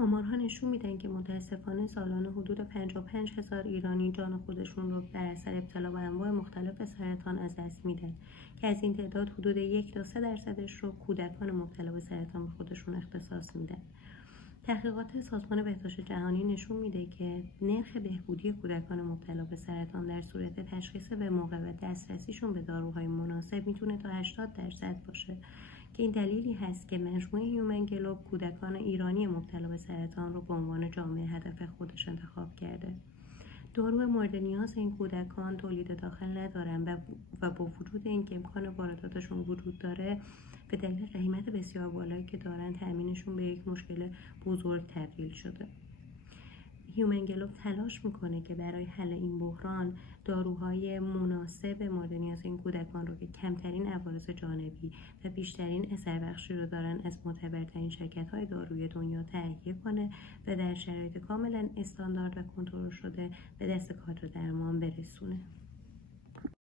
آمارها نشون میدن که متاسفانه سالانه حدود 55,000 ایرانی جان خودشون رو بر اثر ابتلا به انواع مختلف سرطان از دست میدن که از این تعداد حدود 1 تا 3% رو کودکان مبتلا به سرطان به خودشون اختصاص میدن. تحقیقات سازمان بهداشت جهانی نشون میده که نرخ بهبودی کودکان مبتلا به سرطان در صورت تشخیص به موقع و دسترسیشون به داروهای مناسب میتونه تا 80% باشه که این دلیلی هست که مجموعه هیومن گلوب کودکان ایرانی مبتلا به سرطان رو به عنوان جامعه هدف خودش انتخاب کرده. دارو مورد نیاز این کودکان تولید داخل ندارن و با وجود اینکه امکان وارداتشون وجود داره، به دلیل قیمت بسیار بالایی که دارن تامینشون به یک مشکل بزرگ تبدیل شده. هیومن گلوب تلاش میکنه که برای حل این بحران داروهای مناسب مورد نیاز این کودکان رو که کمترین عوارض جانبی و بیشترین اثربخشی رو دارن از معتبرترین شرکت‌های دارویی دنیا تهیه کنه و در شرایط کاملا استاندارد و کنترل شده به دست کادر درمان برسونه.